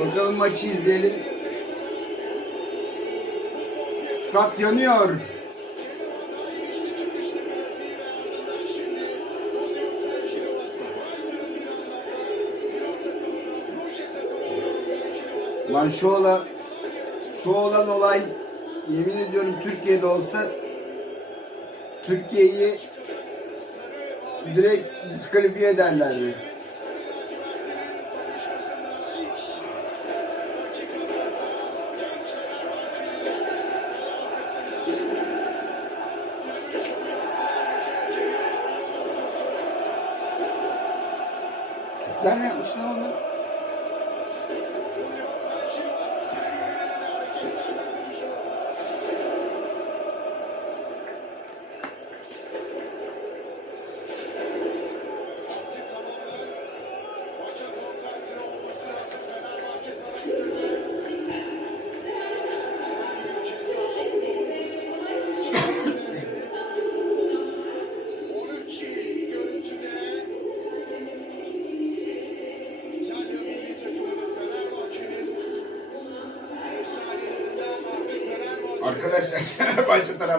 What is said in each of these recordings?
Bakalım maçı izleyelim. Stat yanıyor. Lan şu olan, şu olan olay yemin ediyorum Türkiye'de olsa Türkiye'yi direkt diskalifiye ederlerdi. Mi yapmışlar onu?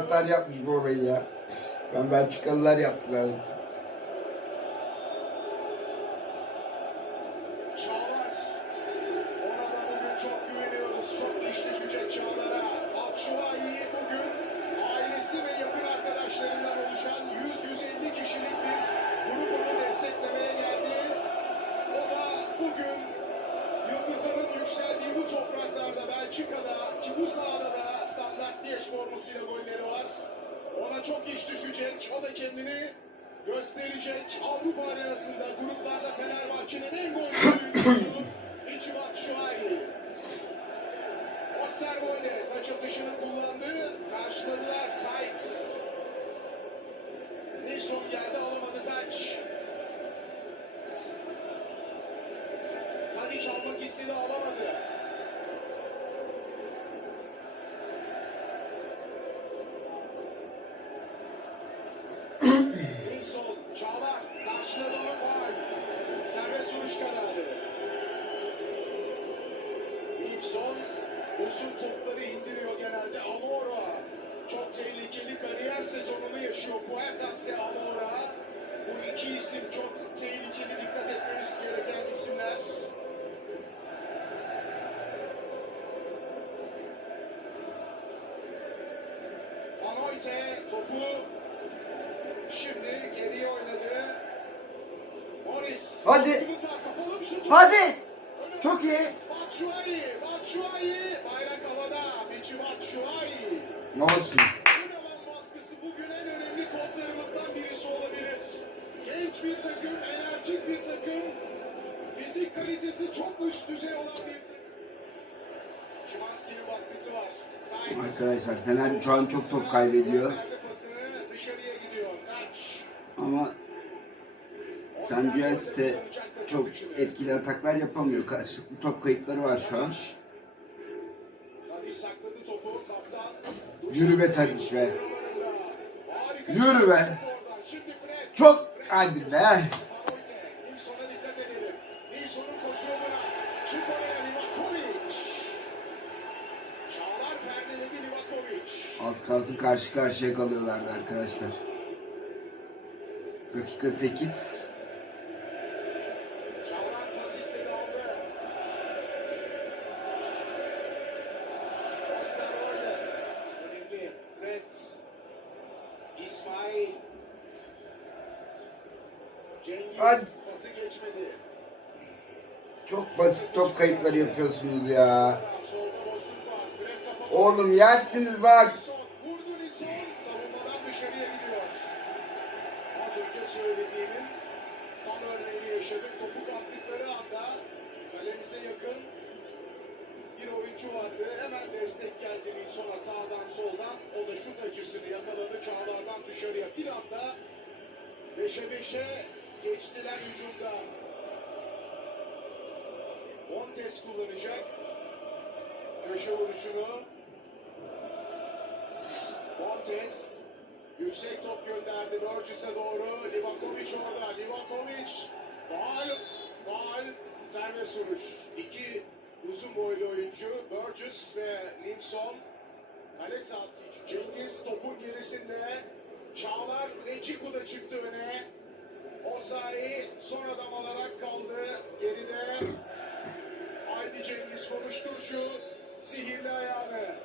Taraftar yapmış bu olayı ya. Ben Belçikalılar yaptı zannettim. Çağlar. Ona da bugün çok güveniyoruz. Çok iş düşecek Çağlar'a. Akşuay'ı bugün ailesi ve yakın arkadaşlarından oluşan 100-150 kişilik bir grup onu desteklemeye geldi. O da bugün Yıldız'ın yükseldiği bu topraklarda Belçika'da ki bu sahada da standart Liège formasıyla golleri var. Ona çok iş düşecek. O da kendini gösterecek. Avrupa arenasında gruplarda Fenerbahçe'nin en golcü oyuncusu Richie Batshuayi. Osterwolde taç atışını kullandı. Karşıladılar Sykes. Nilsson geldi alamadı taç. Tadic almak istedi alamadı. Nilsson, Çağlar, karşıladı onu faal. Serbest vuruş kararı. Nilsson, uzun topları indiriyor genelde. Amora, çok tehlikeli kariyer sezonunu yaşıyor. Puertas ve Amora. Bu iki isim çok tehlikeli, dikkat etmemiz gereken isimler. Van Hoyte topu şimdi geriye oynadı. Morris. Hadi. Hadi. Çok iyi. Batshuayi, Batshuayi, bayrak havada. Michi Batshuayi. Ne olsun? Baskısı bugün en önemli kozlarımızdan birisi olabilir. Genç bir takım, enerjik bir takım. Fizik kalitesi çok üst düzey olan bir takım. Şimanski'nin baskısı var. Arkadaşlar Fener şu an çok top kaybediyor. Ama San Giles de çok etkili ataklar yapamıyor. Karşılıklı top kayıpları var şu an. Yürü be Tadic be. Yürü be. Çok hadi be. Fanoyte. Nilsson'a dikkat edelim. Nilsson'un koşu yoluna. Şimdi oraya Livakovic. Çağlar perdeledi Livakovic. Az kalsın karşı karşıya kalıyorlardı arkadaşlar. Dakika 8. Çağlar pas istedi aldı. Osterwolde. Önemli. Fred. İsmail. Cengiz. Hadi. Pası geçmedi. Çok basit top kayıpları yapıyorsunuz ya. Oğlum yersiniz bak. Nilsson. Vurdu Nilsson. Savunmadan dışarıya gidiyor. Az önce söylediğimin tam örneğini yaşadık. Topu kaptıkları anda kalemize yakın bir oyuncu vardı. Hemen destek geldi Nilsson'a sağdan soldan. O da şut açısını yakaladı Çağlar'dan dışarıya. Bir anda 5'e 5'e geçtiler hücumda. Montes kullanacak. Köşe vuruşunu. Montes yüksek top gönderdi Burgess'e doğru. Livakovic orada. Livakovic faal. Faal. Serbest vuruş. İki uzun boylu oyuncu Burgess ve Nilsson. Kale sahası için Cengiz topun gerisinde. Çağlar ve Ciku da çıktı öne. Osayi son adam alarak kaldı geride. Haydi Cengiz konuştur şu sihirli ayağını.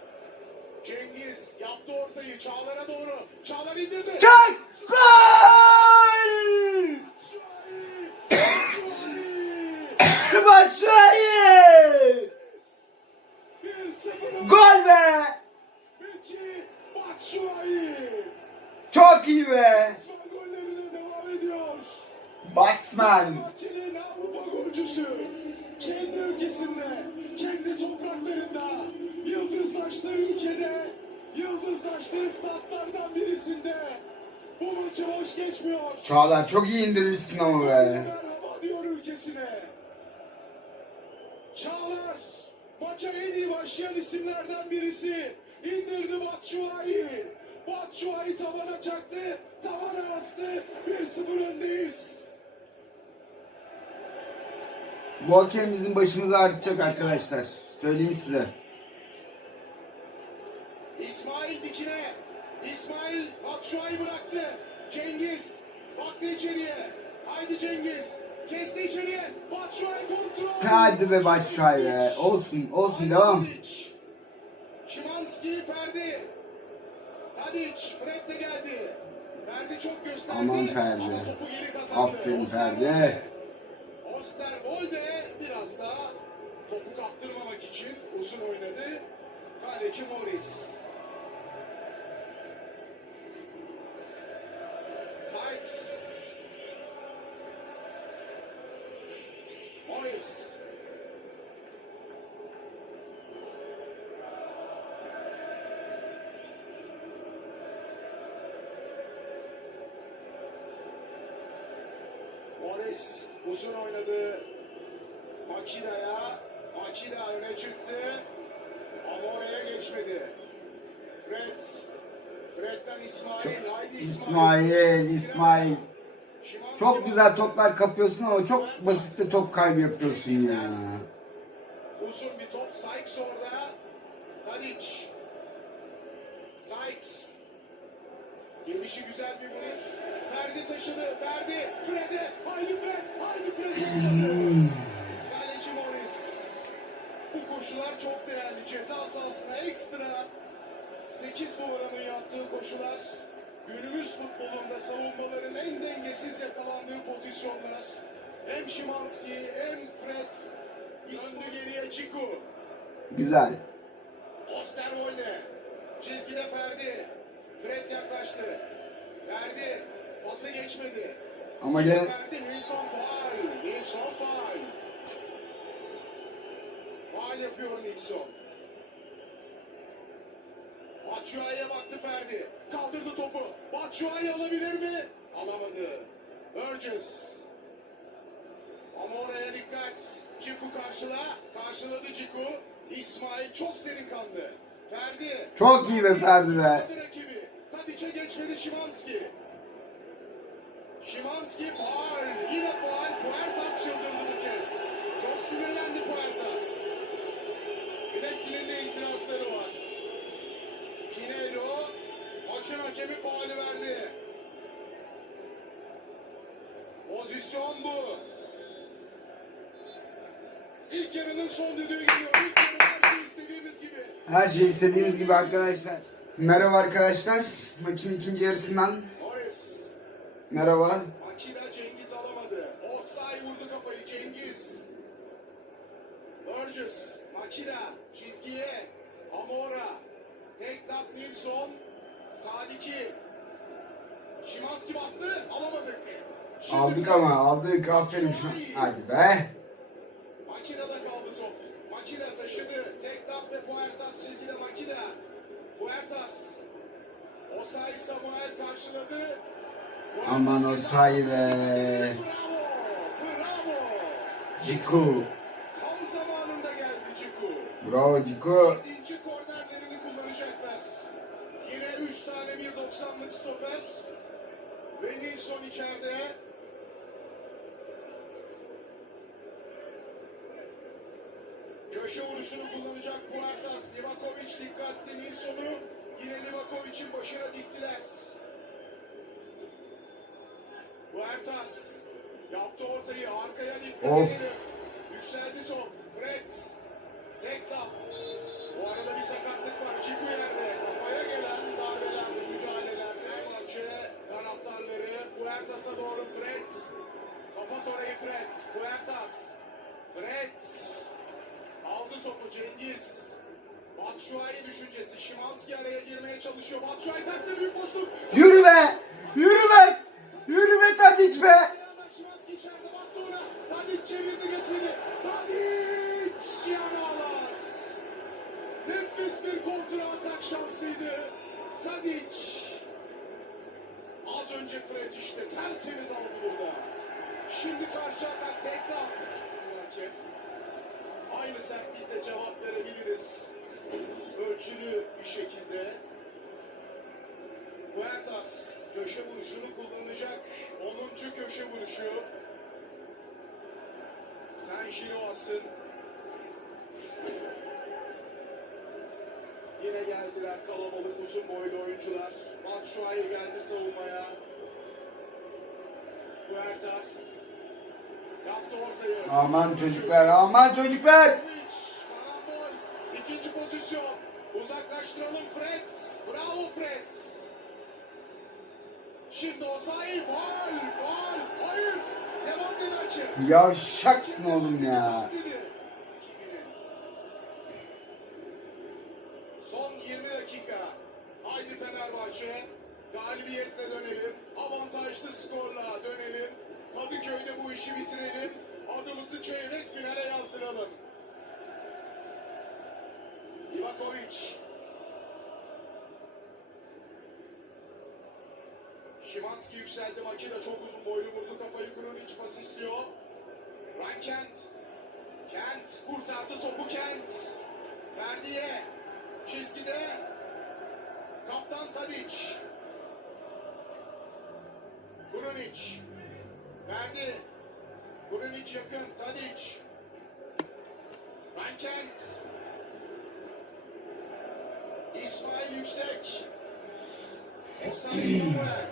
Cengiz yaptı ortayı Çağlar'a doğru. Çağlar indirdi. Çak! Gol! Batshuayi! 1-0 Gol be! Çok iyi be! Batsman. Avrupa golcüsü. Kendi ülkesinde, kendi topraklarında, yıldızlaştığı ülkede, yıldızlaştığı statlardan birisinde. Bu maçı hoş geçmiyor. Çağlar çok iyi indirmişsin ama be. Merhaba diyor ülkesine. Çağlar maça en iyi başlayan isimlerden birisi. İndirdi Batshuayi. Batshuayi tavana çaktı. Tavana astı. 1-0 öndeyiz. Bu hakem bizim başımızı ağrıtacak arkadaşlar. Söyleyeyim size. İsmail dikine. İsmail Batshuayi bıraktı. Cengiz baktı içeriye. Haydi Cengiz. Kesti içeriye. Batshuayi kontrol. Hadi be Batshuayi be. Olsun, olsun devam. Şimanski, Ferdi. Tadic, Fred de geldi. Ferdi çok gösterdi. Aman Ferdi. Ama topu geri kazandı. Aferin Ferdi. Osterwolde. Biraz daha topu kaptırmamak için uzun oynadı. Kaleci Morris. Sykes. Morris. Morris uzun oynadı. Makida'ya. Makida öne çıktı. Ama oraya geçmedi. Fred. İsmail. İsmail. Çok güzel toplar kapıyorsun ama çok basit de top kaybı yapıyorsun ya. Uzun bir top. Sykes orada. Tadic. Sykes. Gelişi güzel bir vuruş. Ferdi taşıdı. Ferdi. Fred'e. Haydi Fred. Haydi Fred. Kaleci Morris. Bu koşular çok değerli. Ceza sahasına ekstra 8 numaranın yaptığı koşular. Günümüz futbolunda savunmaların en dengesiz yakalandığı pozisyonlar. Hem Şimanski hem Fred. Döndü geriye Ciku. Güzel. Osterwolde. Çizgide Ferdi. Fred yaklaştı. Ferdi. Pası geçmedi. Ama gene Ferdi Nilsson faal. Nilsson faal. Faal yapıyor Nilsson. Batshuayi'ye baktı Ferdi. Kaldırdı topu. Batshuayi alabilir mi? Alamadı. Burgess. Ama oraya dikkat. Ciku karşıla. Karşıladı Ciku. İsmail çok serin kandı. Ferdi. çok iyi be Ferdi be. Rakibi. Tadic'e geçmedi Şimanski. Şimanski faal. Yine faal. Puertas çıldırdı bu kez. Çok sinirlendi Puertas. Bilesin'in de itirazları var. Pinheiro maçın hakemi faali verdi. Pozisyon bu. İlk yarının son düdüğü geliyor. İlk yarı her şey istediğimiz gibi. Her şey istediğimiz gibi arkadaşlar. Merhaba arkadaşlar. Maçın ikinci yarısından Morris. merhaba. Makina Cengiz alamadı. Osay vurdu kafayı Cengiz. Burgess. Makina çizgiye. Amora. Tek tap Nilsson. Sadiki. Şimanski bastı. Alamadık. Şimdi Aldık ama aldık. Aferin şu. Hadi be. Makina'da kaldı top. Makina taşıdı. Tek tap ve Puertas çizgide Makina. Puertas. Osay Samuel karşıladı. Aman Osayi be. Bravo. Bravo. Ciku. Tam zamanında geldi Ciku. Bravo Ciku. Yine 3 tane 1.90'lık stoper. Ve Nilsson içeride. Köşe vuruşunu kullanacak Puertas. Livakovic dikkatli Nilsson'u yine Livakovic'in başına diktiler. Puertas yaptı ortayı arkaya dikti. Of. geri. Yükseldi top. Fred. Tek lap. Bu arada bir sakatlık var. Çiku yerde. Kafaya gelen taraftarları Puertas'a doğru Fred. Kapat orayı Fred. Puertas. Fred. Aldı topu Cengiz. Batshuayi düşüncesi. Şimanski araya girmeye çalışıyor. Batshuayi terste büyük boşluk. Yürü be! Yürü be! Yürü be Tadiç be! Şimanski içeride baktı ona. Tadic çevirdi getirdi. Tadic yanağlar. Nefis bir kontra atak şansıydı. Tadic. Az önce Fred işte tertemiz aldı burada. Şimdi karşı atak tekrar. Hakem. Aynı sertlikle cevap verebiliriz. Ölçülü bir şekilde. Huertas köşe vuruşunu kullanacak. 10. köşe vuruşu. Sen Ginoas'ın. Yine geldiler kalabalık uzun boylu oyuncular. Batshuayi geldi savunmaya. Huertas yaptı ortayı. Aman çocuklar, aman çocuklar! İkinci pozisyon. Uzaklaştıralım Fred. Bravo Fred. Şimdi Osayi faal, faal. Hayır. Devam dedi açı. Yavşaksın oğlum ya. Dedi. Rakibinin. Son 20 dakika. Haydi Fenerbahçe. Galibiyetle dönelim. Avantajlı skorla dönelim. Kadıköy'de bu işi bitirelim. Adımızı çeyrek finale yazdıralım. Ivakovic. Şimanski yükseldi. Makina çok uzun boylu vurdu. Kafayı Krunic pas istiyor. Rankent. Kent kurtardı topu Kent. Ferdi'ye. Çizgide. Kaptan Tadic. Krunic. Ferdi. Krunic yakın. Tadic. Rankent. İsmail Yüksek. Osan Samuel.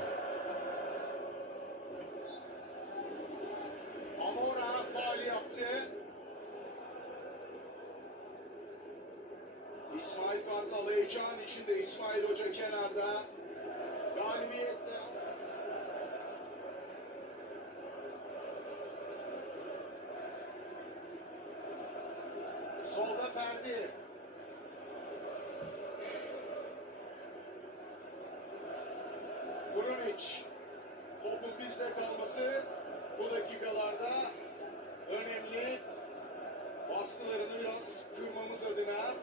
Amora faali yaptı. İsmail Kartal heyecan içinde. İsmail Hoca kenarda. Galibiyetle. Solda Ferdi. Brunic. Topun bizde kalması bu dakikalarda önemli. Baskılarını biraz kırmamız adına.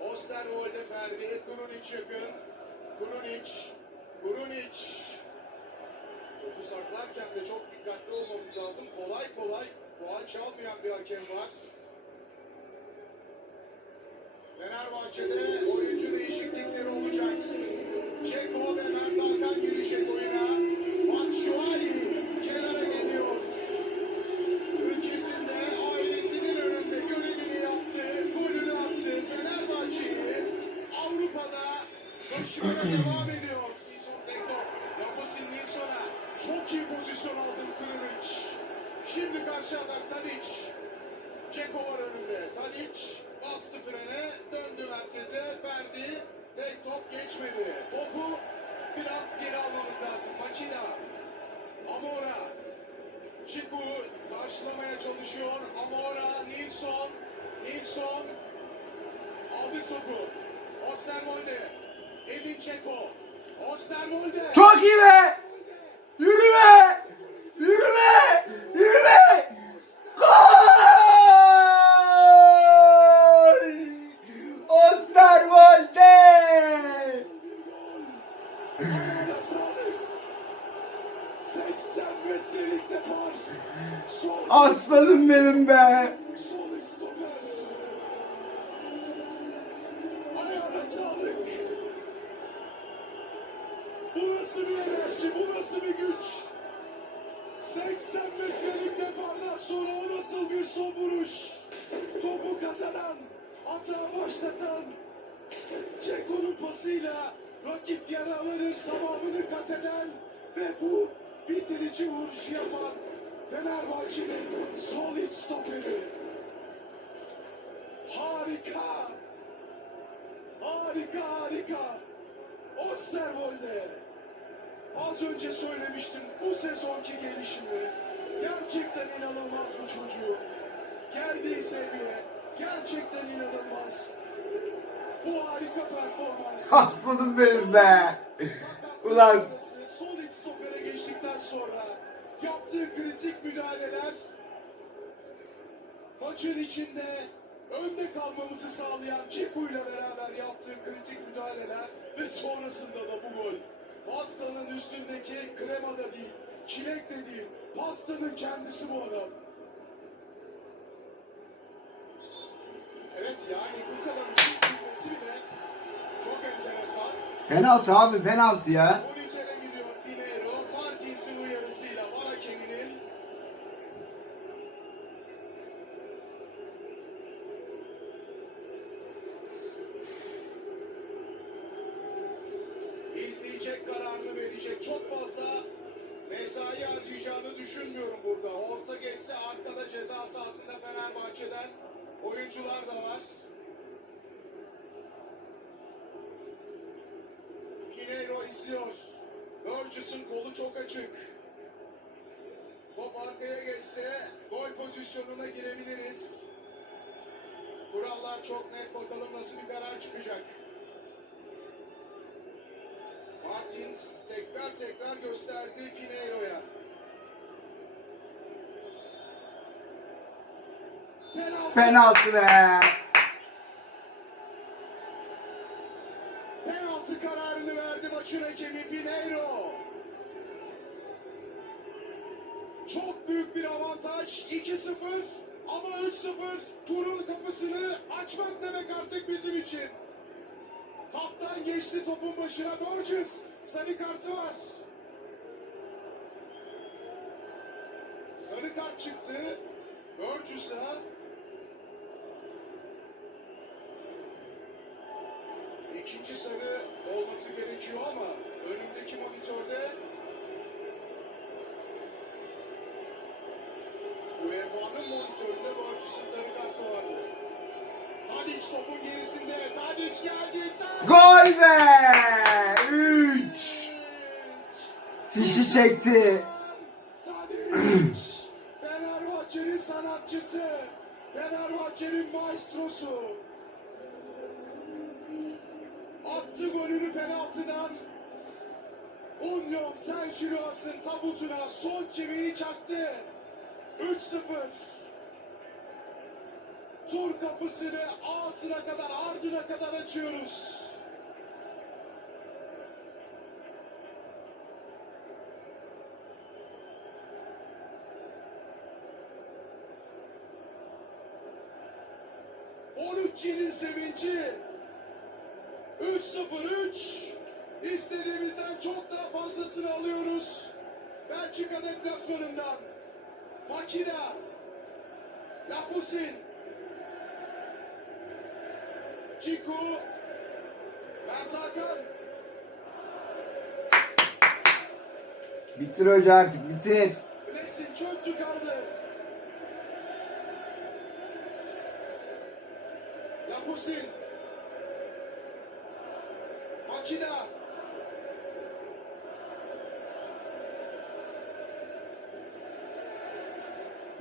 Osterwolde Ferdi, Krunic yakın. Krunic, Krunic. Topu saklarken de çok dikkatli olmamız lazım. Kolay kolay faal çalmayan bir hakem var. Fenerbahçe'de oyuncu değişiklikleri olacak. Ceko ve Mert Hakan girecek oyuna. Batshuayi kenara geliyor. Ülkesinde ailesinin önünde görevini yaptı, golünü attı. Fenerbahçe'yi Avrupa'da taşımaya devam ediyor. Nilsson Tekno, Nilsson'a çok iyi pozisyon aldı Krunic. Şimdi karşı atak Tadic. Ceko var önünde. Tadic bastı frene, döndü merkeze. Ferdi tek top geçmedi. Topu biraz geri almamız lazım. Makina. Amora. Çiku karşılamaya çalışıyor. Amora, Nilsson. Nilsson. Aldı topu. Osterwolde. Edin Çeko. Osterwolde. Çok iyi be! Yürü be! Yürü be! Yürü be! Gol! Osterwolde! Ayağına sağlık. 80 metrelik depar. Sol, Aslanım benim be! sol stoper. Ayağına sağlık. Bu nasıl bir enerji, bu nasıl bir güç? 80 metrelik depardan sonra o nasıl bir son vuruş? Topu Hata başlatan Ceko'nun pasıyla rakip yaraların tamamını kat eden ve bu bitirici vuruşu yapan Fenerbahçe'nin sol iç stoperi. Harika! Harika harika! Osterwolde! Az önce söylemiştim bu sezonki gelişimi. Gerçekten inanılmaz bu çocuğu. Geldiği seviye gerçekten inanılmaz. Bu harika performans. Aslanım benim be. Ulan. Yaptığı kritik müdahaleler maçın içinde önde kalmamızı sağlayan Ceku ile beraber yaptığı kritik müdahaleler ve sonrasında da bu gol. Pastanın üstündeki krema da değil, çilek de değil, pastanın kendisi bu adam. Evet yani bu kadar uzun sürmesi bile çok enteresan. Penaltı abi penaltı ya. Kurallar çok net. Bakalım nasıl bir karar çıkacak. Martins tekrar tekrar gösterdi Pinheiro'ya. Penaltı. Penaltı be. Penaltı kararını verdi maçın hakemi Pinheiro. Çok büyük bir avantaj. 2-0 ama 3-0 turun kapısını açmak demek artık bizim için. Kaptan geçti topun başına Borges. Sarı kartı var. Sarı kart çıktı. Borges'a İkinci sarı olması gerekiyor ama önümdeki monitörde UEFA'nın monitöründe Borges'in sarı kartı vardı. Tadic topun gerisinde. Tadic geldi. Tadic! Gol be. 3. Fişi çekti. Tadic! Fenerbahçe'nin sanatçısı. Fenerbahçe'nin maestrosu. Attı golünü penaltıdan. Union Saint Gillois'ın tabutuna son çiviyi çaktı. 3-0. Tur kapısını ağzına kadar, ardına kadar açıyoruz. Bonucci'nin sevinci. 3-0-3. İstediğimizden çok daha fazlasını alıyoruz. Belçika deplasmanından. Makina. Lapusin. Ciku. Mert Hakan. Bitir hoca artık bitir. Blessing çöktü kaldı. Lapusin. Makina.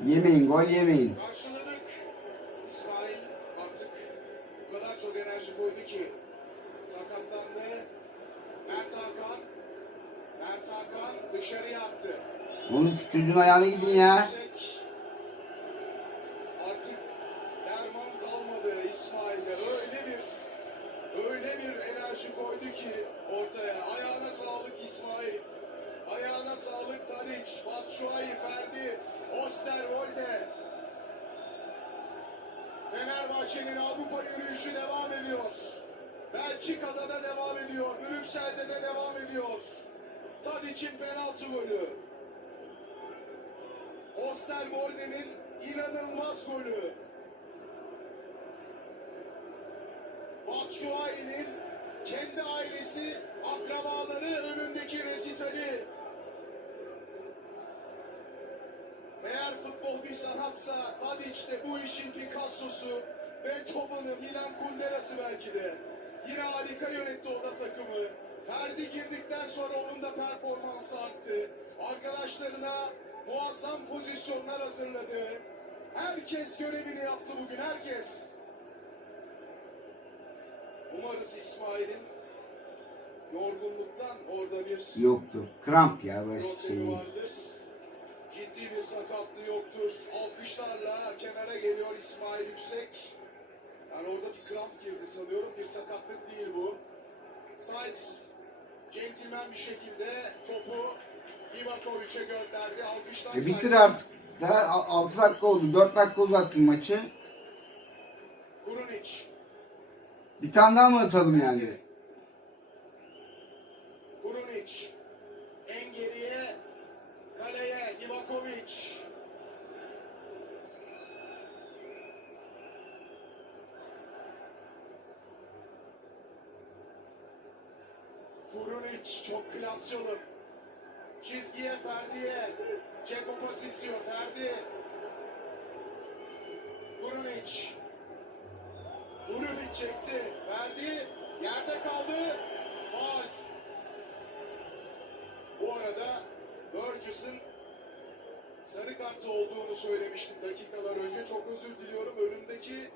Yemeyin gol yemeyin. Karşıladık. İsmail artık bu kadar çok enerji koydu ki sakatlandı. Mert Hakan. Mert Hakan dışarıya attı. Şu çocuğun ayağına gidin ya. Artık derman kalmadı İsmail'de. Öyle bir öyle bir enerji koydu ki ortaya. Ayağına sağlık İsmail. Ayağına sağlık Tadic, Batshuayi, Ferdi, Osterwolde. Fenerbahçe'nin Avrupa yürüyüşü devam ediyor. Belçika'da da devam ediyor. Brüksel'de de devam ediyor. Tadic'in penaltı golü. Osterwolde'nin inanılmaz golü. Batshuayi'nin kendi ailesi, akrabaları önündeki resitali. Bir sanatsa Tadic de bu işin Picasso'su, Beethoven'ı, Milan Kundera'sı belki de. Yine harika yönetti o da takımı. Ferdi girdikten sonra onun da performansı arttı. Arkadaşlarına muazzam pozisyonlar hazırladı. Herkes görevini yaptı bugün, herkes. Umarız İsmail'in yorgunluktan orada bir Yoktu. Kramp ya şey vardır. Ciddi bir sakatlığı yoktur. Alkışlarla kenara geliyor İsmail Yüksek. Yani orada bir kramp girdi sanıyorum. Bir sakatlık değil bu. Sykes centilmen bir şekilde topu Livakovic'e gönderdi. Alkışlar E bitti de artık. Daha 6 dakika oldu. 4 dakika uzattın maçı. Kurunic. Bir tane daha mı atalım yani? Kurunic. Kurunic çok klas çalım. Çizgiye Ferdi'ye. Ceko pas istiyor Ferdi. Kurunic. Kurunic çekti. Ferdi yerde kaldı. Faul. Bu arada Burgess'ın sarı kart olduğunu söylemiştim dakikalar önce. Çok özür diliyorum. Önümdeki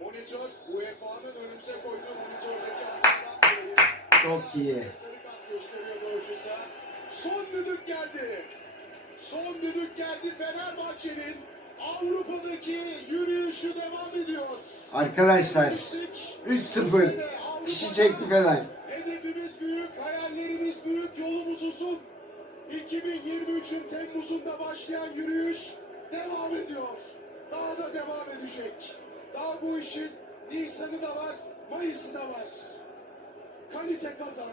monitör UEFA'nın önümüze koyduğu monitördeki hatadan dolayı Çok iyi. Gösteriyor Burgess'a. Son düdük geldi. Son düdük geldi. Fenerbahçe'nin Avrupa'daki yürüyüşü devam ediyor. Arkadaşlar 3-0. Kişi çekti Fener. Hedefimiz büyük, hayallerimiz büyük, yolumuz uzun. 2023'ün Temmuz'unda başlayan yürüyüş devam ediyor. Daha da devam edecek. Daha bu işin Nisan'ı da var, Mayıs'ı da var. Kalite kazandı.